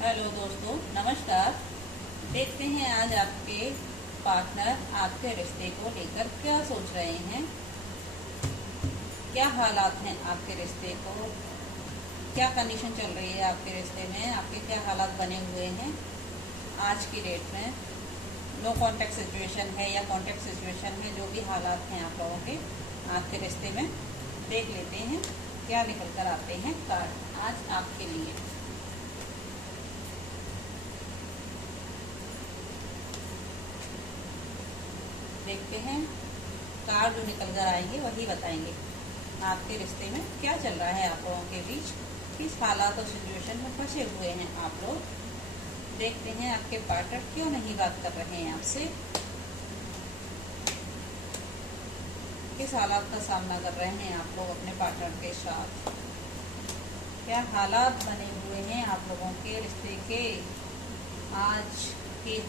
Hello दोस्तों, नमस्कार। देखते हैं आज आपके पार्टनर आपके रिश्ते को लेकर क्या सोच रहे हैं, क्या हालात हैं आपके रिश्ते को, क्या कंडीशन चल रही है आपके रिश्ते में, आपके क्या हालात बने हुए हैं आज की डेट में। नो कांटेक्ट सिचुएशन है या कांटेक्ट सिचुएशन है, जो भी हालात हैं आप लोगों के आपके रिश्ते में, देख लेते हैं क्या निकल कर आते हैं कार्ड आज आपके लिए। देखते हैं कार्ड जो निकल कर आएंगे वही बताएंगे आपके रिश्ते में क्या चल रहा है आप लोगों के बीच, किस हालात और सिचुएशन में फंसे हुए हैं आप लोग। देखते हैं आपके पार्टनर क्यों नहीं बात कर रहे हैं आपसे, किस हालात का सामना कर रहे हैं आप लोग अपने पार्टनर के साथ, क्या हालात बने हुए हैं आप लोगों के रिश्ते के आज के,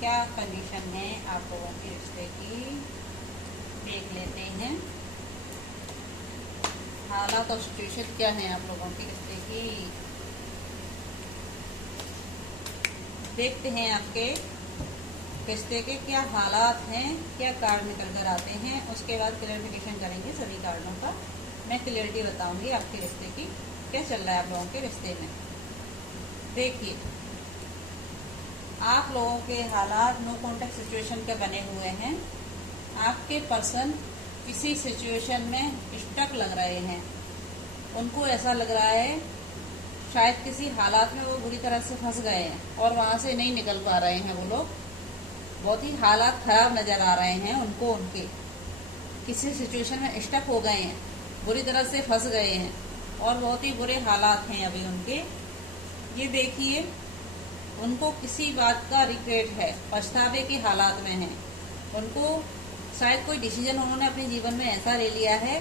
क्या कंडीशन है आप लोगों के रिश्ते की। देख लेते हैं हालात और सिचुएशन क्या है आप लोगों के रिश्ते की। देखते हैं आपके रिश्ते के क्या हालात हैं, क्या कार्ड निकल कर आते हैं, उसके बाद क्लैरिफिकेशन करेंगे सभी कार्डों का। मैं क्लियरिटी बताऊंगी आपके रिश्ते की, क्या चल रहा है आप लोगों के रिश्ते में। देखिए, आप लोगों के हालात नो कॉन्टेक्ट सिचुएशन के बने हुए हैं। आपके पर्सन किसी सिचुएशन में स्टक लग रहे हैं, उनको ऐसा लग रहा है शायद किसी हालात में वो बुरी तरह से फंस गए हैं और वहां से नहीं निकल पा रहे हैं। वो लोग बहुत ही हालात खराब नजर आ रहे हैं उनको, उनके किसी सिचुएशन में स्टक हो गए हैं, बुरी तरह से फंस गए हैं और बहुत ही बुरे हालात हैं अभी उनके। ये देखिए, उनको किसी बात का रिग्रेट है, पछतावे के हालात में है। उनको शायद कोई डिसीजन उन्होंने अपने जीवन में ऐसा ले लिया है,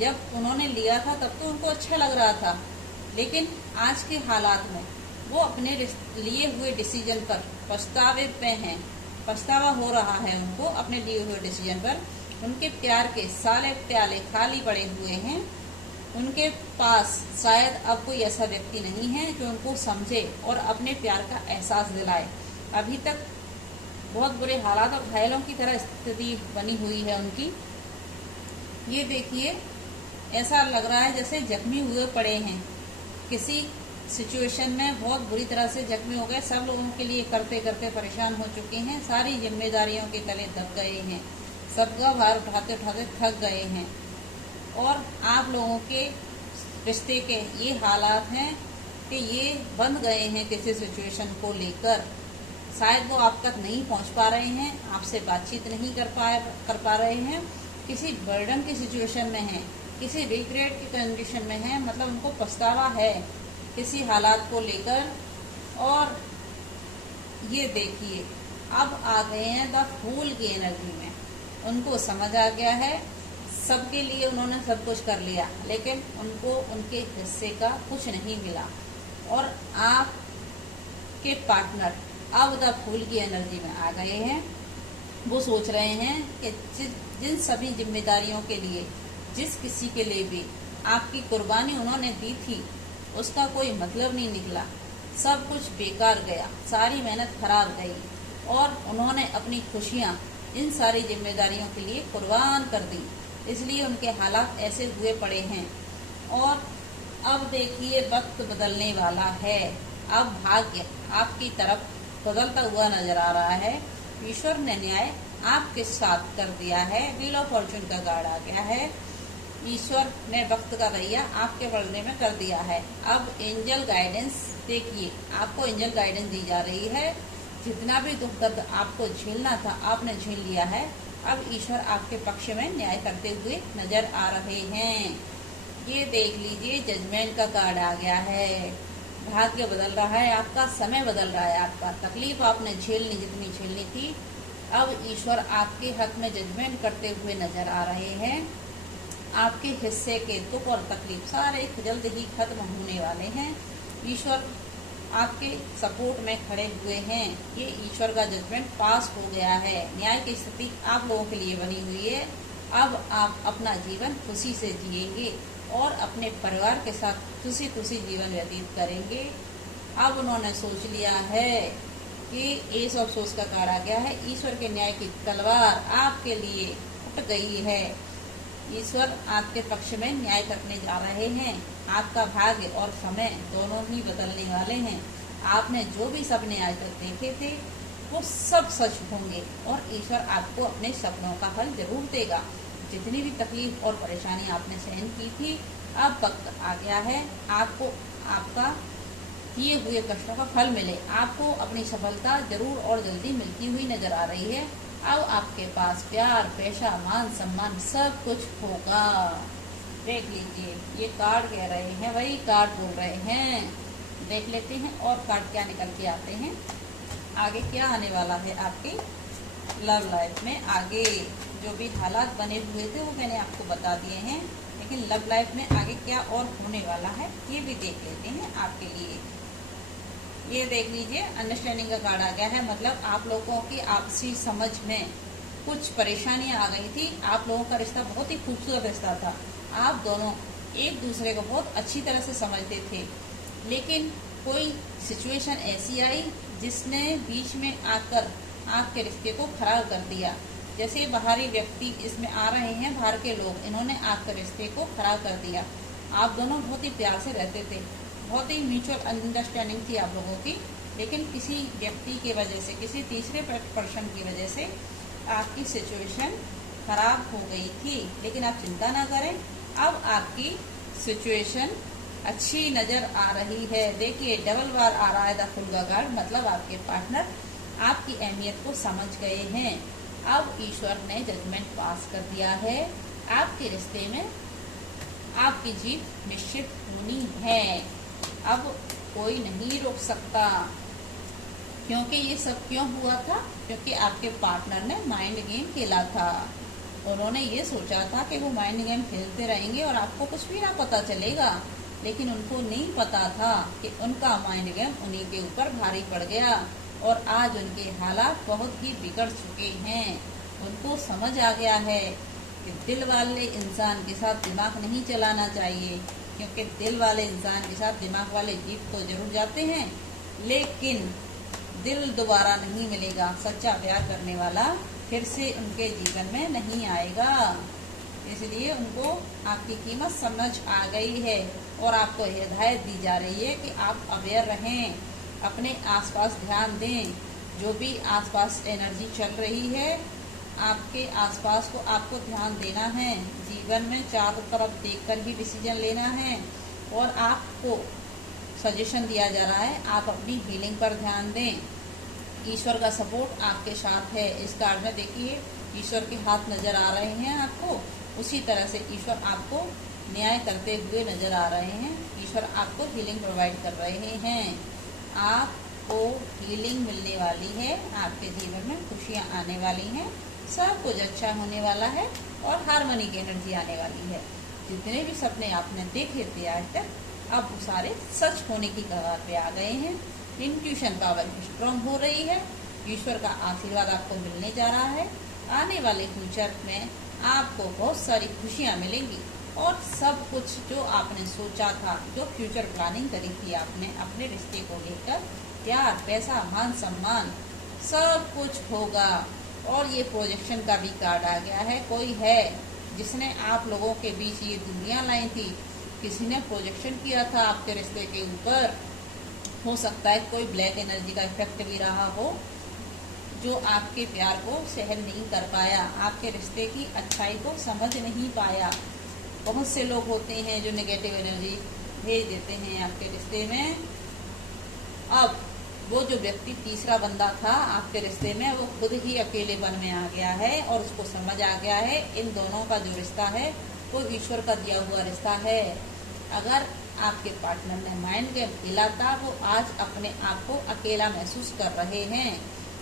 जब उन्होंने लिया था तब तो उनको अच्छा लग रहा था, लेकिन आज के हालात में वो अपने लिए हुए डिसीजन पर पछतावे पे हैं, पछतावा हो रहा है उनको अपने लिए हुए डिसीजन पर। उनके प्यार के साले प्याले खाली पड़े हुए हैं। उनके पास शायद अब कोई ऐसा व्यक्ति नहीं है जो उनको समझे और अपने प्यार का एहसास दिलाए। अभी तक बहुत बुरे हालात और घायलों की तरह स्थिति बनी हुई है उनकी। ये देखिए, ऐसा लग रहा है जैसे जख्मी हुए पड़े हैं, किसी सिचुएशन में बहुत बुरी तरह से जख्मी हो गए। सब लोगों के लिए करते करते परेशान हो चुके हैं, सारी जिम्मेदारियों के तले दब गए हैं, सबका भार उठाते उठाते थक गए हैं। और आप लोगों के रिश्ते के ये हालात हैं कि ये बंध गए हैं किसी सिचुएशन को लेकर। शायद वो आप तक नहीं पहुंच पा रहे हैं, आपसे बातचीत नहीं कर पा रहे हैं, किसी बर्डन की सिचुएशन में हैं, किसी रिग्रेट की कंडीशन में हैं, मतलब उनको पछतावा है किसी हालात को लेकर। और ये देखिए, अब आ गए हैं द फूल की एनर्जी में। उनको समझ आ गया है, सबके लिए उन्होंने सब कुछ कर लिया, लेकिन उनको उनके हिस्से का कुछ नहीं मिला। और आपके पार्टनर अब द फूल की एनर्जी में आ गए हैं। वो सोच रहे हैं कि जिन सभी जिम्मेदारियों के लिए, जिस किसी के लिए भी आपकी कुर्बानी उन्होंने दी थी, उसका कोई मतलब नहीं निकला, सब कुछ बेकार गया, सारी मेहनत खराब गई और उन्होंने अपनी खुशियां इन सारी जिम्मेदारियों के लिए कुर्बान कर दी। इसलिए उनके हालात ऐसे हुए पड़े हैं। और अब देखिए, वक्त बदलने वाला है। अब भाग्य आपकी तरफ बदलता हुआ नजर आ रहा है। ईश्वर ने न्याय आपके साथ कर दिया है। व्हील ऑफ फॉर्चून का कार्ड आ गया है। ईश्वर ने वक्त का रैया आपके पलड़े में कर दिया है। अब एंजल गाइडेंस देखिए, आपको एंजल गाइडेंस दी जा रही है। जितना भी दुख दर्द आपको झेलना था, आपने झेल लिया है। अब ईश्वर आपके पक्ष में न्याय करते हुए नजर आ रहे हैं। ये देख लीजिए, जजमेंट का कार्ड आ गया है। भाग्य बदल रहा है आपका, समय बदल रहा है आपका। तकलीफ आपने झेलनी जितनी झेलनी थी, अब ईश्वर आपके हक में जजमेंट करते हुए नजर आ रहे हैं। आपके हिस्से के दुख और तकलीफ सारे जल्द ही खत्म होने वाले हैं। ईश्वर आपके सपोर्ट में खड़े हुए हैं। ये ईश्वर का जजमेंट पास हो गया है। न्याय की स्थिति आप लोगों के लिए बनी हुई है। अब आप अपना जीवन खुशी से जिएंगे और अपने परिवार के साथ खुशी खुशी जीवन व्यतीत करेंगे। अब उन्होंने सोच लिया है कि एस ऑफ सोर्स का कार्ड आ गया है। ईश्वर के न्याय की तलवार आपके लिए उठ गई है। ईश्वर आपके पक्ष में न्याय करने जा रहे हैं। आपका भाग्य और समय दोनों ही बदलने वाले हैं। आपने जो भी सपने आज तक देखे थे वो सब सच होंगे और ईश्वर आपको अपने सपनों का हल जरूर देगा। जितनी भी तकलीफ और परेशानी आपने सहन की थी, अब वक्त आ गया है आपको आपका किए हुए कष्टों का फल मिले। आपको अपनी सफलता जरूर और जल्दी मिलती हुई नजर आ रही है। अब आपके पास प्यार, पैसा, मान सम्मान सब कुछ होगा। देख लीजिए, ये कार्ड कह रहे हैं, वही कार्ड बोल रहे हैं। देख लेते हैं और कार्ड क्या निकल के आते हैं। आगे क्या आने वाला है आपकी लव लाइफ में। आगे जो भी हालात बने हुए थे वो मैंने आपको बता दिए हैं, लेकिन लव लाइफ में आगे क्या और होने वाला है ये भी देख लेते हैं आपके लिए। ये देख लीजिए, अंडरस्टैंडिंग का कार्ड आ गया है। मतलब आप लोगों की आपसी समझ में कुछ परेशानियां आ गई थी। आप लोगों का रिश्ता बहुत ही खूबसूरत रिश्ता था। आप दोनों एक दूसरे को बहुत अच्छी तरह से समझते थे, लेकिन कोई सिचुएशन ऐसी आई जिसने बीच में आकर आपके रिश्ते को खराब कर दिया। जैसे बाहरी व्यक्ति इसमें आ रहे हैं, बाहर के लोग, इन्होंने आपके रिश्ते को खराब कर दिया। आप दोनों बहुत ही प्यार से रहते थे, बहुत ही म्यूचुअल अंडरस्टैंडिंग थी आप लोगों की, लेकिन किसी व्यक्ति की वजह से, किसी तीसरे पर्सन की वजह से आपकी सिचुएशन खराब हो गई थी। लेकिन आप चिंता ना करें, अब आपकी सिचुएशन अच्छी नजर आ रही है। देखिए, डबल बार आ रहा है द फुल का कार्ड, मतलब आपके पार्टनर आपकी अहमियत को समझ गए हैं। अब ईश्वर ने जजमेंट पास कर दिया है। आपके रिश्ते में आपकी जीत निश्चित होनी है। अब कोई नहीं रोक सकता। क्योंकि ये सब क्यों हुआ था? क्योंकि आपके पार्टनर ने माइंड गेम खेला था। उन्होंने ये सोचा था कि वो माइंड गेम खेलते रहेंगे और आपको कुछ भी ना पता चलेगा, लेकिन उनको नहीं पता था कि उनका माइंड गेम उन्हीं के ऊपर भारी पड़ गया और आज उनके हालात बहुत ही बिगड़ चुके हैं। उनको समझ आ गया है कि दिल वाले इंसान के साथ दिमाग नहीं चलाना चाहिए, क्योंकि दिल वाले इंसान के साथ दिमाग वाले जीत तो जरूर जाते हैं, लेकिन दिल दोबारा नहीं मिलेगा। सच्चा प्यार करने वाला फिर से उनके जीवन में नहीं आएगा। इसलिए उनको आपकी कीमत समझ आ गई है और आपको हिदायत दी जा रही है कि आप अवेयर रहें, अपने आसपास ध्यान दें। जो भी आसपास एनर्जी चल रही है, आपके आसपास को आपको ध्यान देना है। जीवन में चारों तरफ देखकर ही डिसीजन लेना है और आपको सजेशन दिया जा रहा है आप अपनी हीलिंग पर ध्यान दें। ईश्वर का सपोर्ट आपके साथ है। इस कार्ड में देखिए, ईश्वर के हाथ नजर आ रहे हैं आपको, उसी तरह से ईश्वर आपको न्याय करते हुए नजर आ रहे हैं। ईश्वर आपको हीलिंग प्रोवाइड कर रहे हैं। आपको हीलिंग मिलने वाली है, आपके जीवन में खुशियाँ आने वाली हैं, सब कुछ अच्छा होने वाला है और हार्मनी की एनर्जी आने वाली है। जितने भी सपने आपने देखे थे आज तक, अब वो सारे सच होने की कगार पे आ गए हैं। इंट्यूशन पावर स्ट्रांग हो रही है। ईश्वर का आशीर्वाद आपको मिलने जा रहा है। आने वाले फ्यूचर में आपको बहुत सारी खुशियाँ मिलेंगी और सब कुछ जो आपने सोचा था, जो फ्यूचर प्लानिंग करी थी आपने अपने रिश्ते को लेकर, प्यार, पैसा, मान सम्मान, सब कुछ होगा। और ये प्रोजेक्शन का भी कार्ड आ गया है। कोई है जिसने आप लोगों के बीच ये दुनिया लाई थी, किसी ने प्रोजेक्शन किया था आपके रिश्ते के ऊपर। हो सकता है कोई ब्लैक एनर्जी का इफेक्ट भी रहा हो, जो आपके प्यार को सहन नहीं कर पाया, आपके रिश्ते की अच्छाई को समझ नहीं पाया। बहुत से लोग होते हैं जो नेगेटिव एनर्जी भेज देते हैं आपके रिश्ते में। अब वो जो व्यक्ति तीसरा बंदा था आपके रिश्ते में, वो खुद ही अकेलेपन में आ गया है और उसको समझ आ गया है इन दोनों का जो रिश्ता है वो ईश्वर का दिया हुआ रिश्ता है। अगर आपके पार्टनर ने माइंड गेम खेला था, वो आज अपने आप को अकेला महसूस कर रहे हैं।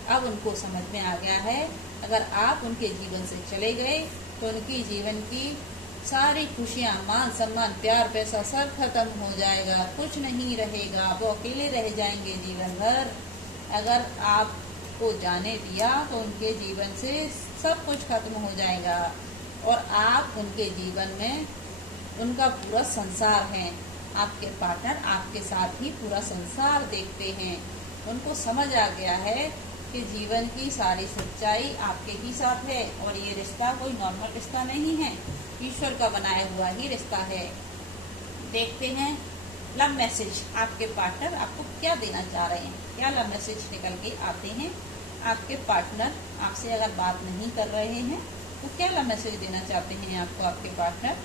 अब उनको समझ में आ गया है अगर आप उनके जीवन से चले गए तो उनकी जीवन की सारी खुशियाँ, मान सम्मान, प्यार, पैसा सब खत्म हो जाएगा, कुछ नहीं रहेगा, वो अकेले रह जाएंगे जीवन भर। अगर आपको जाने दिया तो उनके जीवन से सब कुछ खत्म हो जाएगा और आप उनके जीवन में उनका पूरा संसार हैं। आपके पार्टनर आपके साथ ही पूरा संसार देखते हैं। उनको समझ आ गया है कि जीवन की सारी सच्चाई आपके ही साथ है और ये रिश्ता कोई नॉर्मल रिश्ता नहीं है, ईश्वर का बनाया हुआ ही रिश्ता है। देखते हैं लव मैसेज आपके पार्टनर आपको क्या देना चाह रहे हैं, क्या लव मैसेज निकल के आते हैं। आपके पार्टनर आपसे अगर बात नहीं कर रहे हैं तो क्या लव मैसेज देना चाहते हैं आपको आपके पार्टनर।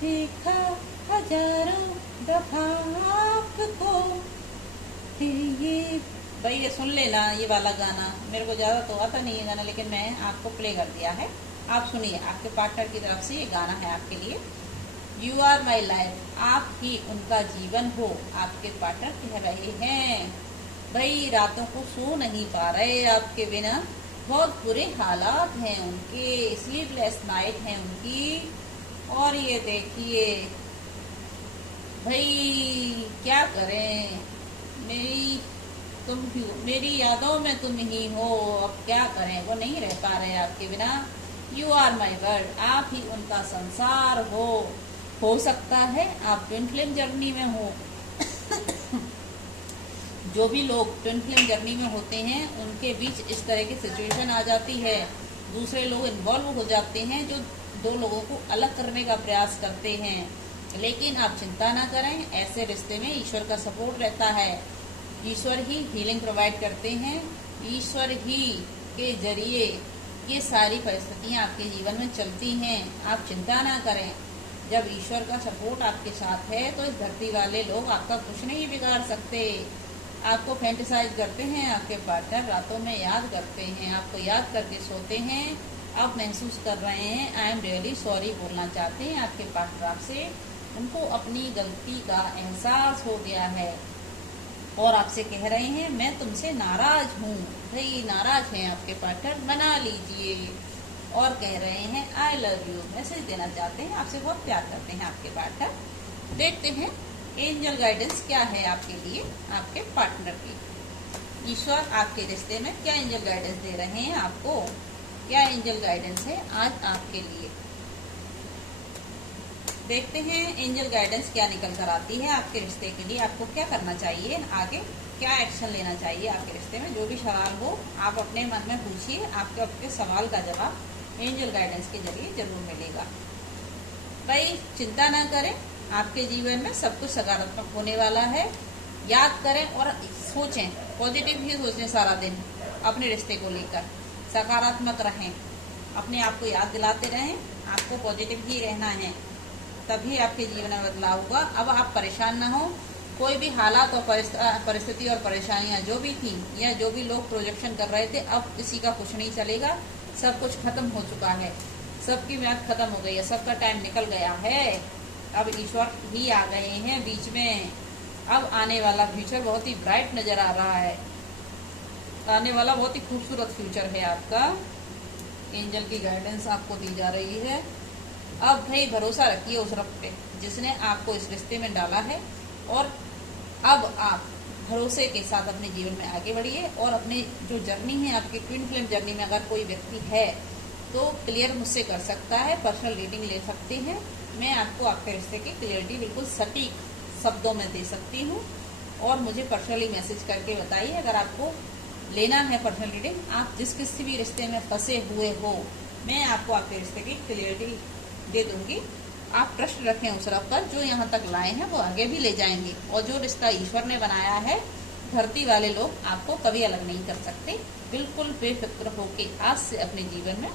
देखा हजारों दफा आपको, फिर ये भाई ये सुन लेना, ये वाला गाना मेरे को ज़्यादा तो आता नहीं है गाना, लेकिन मैं आपको प्ले कर दिया है, आप सुनिए। आपके पार्टनर की तरफ से ये गाना है आपके लिए। यू आर माई लाइफ, आप ही उनका जीवन हो, आपके पार्टनर कह रहे हैं। भाई रातों को सो नहीं पा रहे आपके बिना, बहुत बुरे हालात हैं उनके, स्लीपलेस नाइट है उनकी। और ये देखिए भाई क्या करें, मेरी यादों में तुम ही हो, अब क्या करें, वो नहीं रह पा रहे आपके बिना। यू आर माई वर्ल्ड, आप ही उनका संसार हो सकता है आप ट्विन फ्लेम जर्नी में हो। जो भी लोग ट्विन फ्लेम जर्नी में होते हैं उनके बीच इस तरह की सिचुएशन आ जाती है, दूसरे लोग इन्वॉल्व हो जाते हैं जो दो लोगों को अलग करने का प्रयास करते हैं। लेकिन आप चिंता ना करें, ऐसे रिश्ते में ईश्वर का सपोर्ट रहता है, ईश्वर ही हीलिंग प्रोवाइड करते हैं, ईश्वर ही के जरिए ये सारी परिस्थितियां आपके जीवन में चलती हैं। आप चिंता ना करें, जब ईश्वर का सपोर्ट आपके साथ है तो इस धरती वाले लोग आपका कुछ नहीं बिगाड़ सकते। आपको फैंटेसाइज करते हैं, आपके पार्टनर रातों में याद करते हैं, आपको याद करके सोते हैं, आप महसूस कर रहे हैं आई एम रियली सॉरी बोलना चाहते हैं आपके पार्टनर आपसे। उनको अपनी गलती का एहसास हो गया है और आपसे कह रहे हैं मैं तुमसे नाराज हूँ। भाई नाराज हैं आपके पार्टनर, मना लीजिए। और कह रहे हैं आई लव यू, मैसेज देना चाहते हैं, आपसे बहुत प्यार करते हैं आपके पार्टनर। देखते हैं एंजल गाइडेंस क्या है आपके लिए, आपके पार्टनर की। ईश्वर आपके रिश्ते में क्या एंजल गाइडेंस दे रहे हैं आपको, क्या एंजल गाइडेंस है आज आपके लिए। देखते हैं एंजल गाइडेंस क्या निकल कर आती है आपके रिश्ते के लिए। आपको क्या करना चाहिए, आगे क्या एक्शन लेना चाहिए आपके रिश्ते में। जो भी सवाल हो आप अपने मन में पूछिए, आपके आपके सवाल का जवाब एंजल गाइडेंस के जरिए जरूर मिलेगा। भाई चिंता ना करें, आपके जीवन में सब कुछ सकारात्मक होने वाला है। याद करें और सोचें, पॉजिटिव ही सोचें सारा दिन अपने रिश्ते को लेकर, सकारात्मक रहें, अपने आप को याद दिलाते रहें, आपको पॉजिटिव ही रहना है, तभी आपके जीवन में बदलाव होगा। अब आप परेशान ना हो, कोई भी हालात और परिस्थिति और परेशानियां जो भी थी या जो भी लोग प्रोजेक्शन कर रहे थे, अब किसी का कुछ नहीं चलेगा, सब कुछ खत्म हो चुका है, सबकी म्याद खत्म हो गई है, सबका टाइम निकल गया है। अब ईश्वर ही आ गए हैं बीच में। अब आने वाला फ्यूचर बहुत ही ब्राइट नजर आ रहा है, आने वाला बहुत ही खूबसूरत फ्यूचर है आपका। एंजल की गाइडेंस आपको दी जा रही है। अब भाई भरोसा रखिए उस रब पे जिसने आपको इस रिश्ते में डाला है, और अब आप भरोसे के साथ अपने जीवन में आगे बढ़िए। और अपने जो जर्नी है आपकी ट्विन फ्लेम जर्नी में अगर कोई व्यक्ति है तो क्लियर मुझसे कर सकता है, पर्सनल रीडिंग ले सकते हैं। मैं आपको आपके रिश्ते की क्लियरिटी बिल्कुल सटीक शब्दों में दे सकती हूँ। और मुझे पर्सनली मैसेज करके बताइए अगर आपको लेना है पर्सनल रीडिंग। आप जिस किसी भी रिश्ते में फंसे हुए हो, मैं आपको आपके रिश्ते की क्लियरिटी दे दूंगी। आप ट्रस्ट रखें उस रब पर, जो यहाँ तक लाए हैं वो आगे भी ले जाएंगे। और जो रिश्ता ईश्वर ने बनाया है, धरती वाले लोग आपको कभी अलग नहीं कर सकते। बिल्कुल बेफिक्र होके आज से अपने जीवन में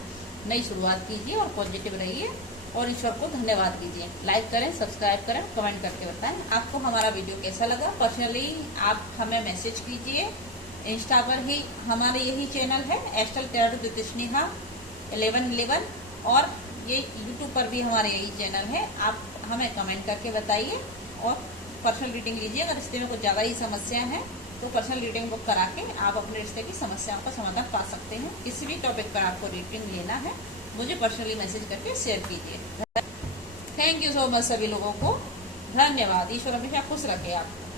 नई शुरुआत कीजिए और पॉजिटिव रहिए और ईश्वर को धन्यवाद कीजिए। लाइक करें, सब्सक्राइब करें, कमेंट करके बताएं आपको हमारा वीडियो कैसा लगा। पर्सनली आप हमें मैसेज कीजिए। इंस्टा पर ही हमारे यही चैनल है एस्ट्रल टैरोट विद स्नेहा 1111, और ये यूट्यूब पर भी हमारे यही चैनल है। आप हमें कमेंट करके बताइए और पर्सनल रीडिंग लीजिए। अगर रिश्ते में कुछ ज़्यादा ही समस्या है तो पर्सनल रीडिंग बुक करा के आप अपने रिश्ते की समस्याओं का समाधान पा सकते हैं। किसी भी टॉपिक पर आपको रीडिंग लेना है, मुझे पर्सनली मैसेज करके शेयर कीजिए। थैंक यू सो मच सभी लोगों को, धन्यवाद। ईश्वर हमेशा खुश रखे आपको।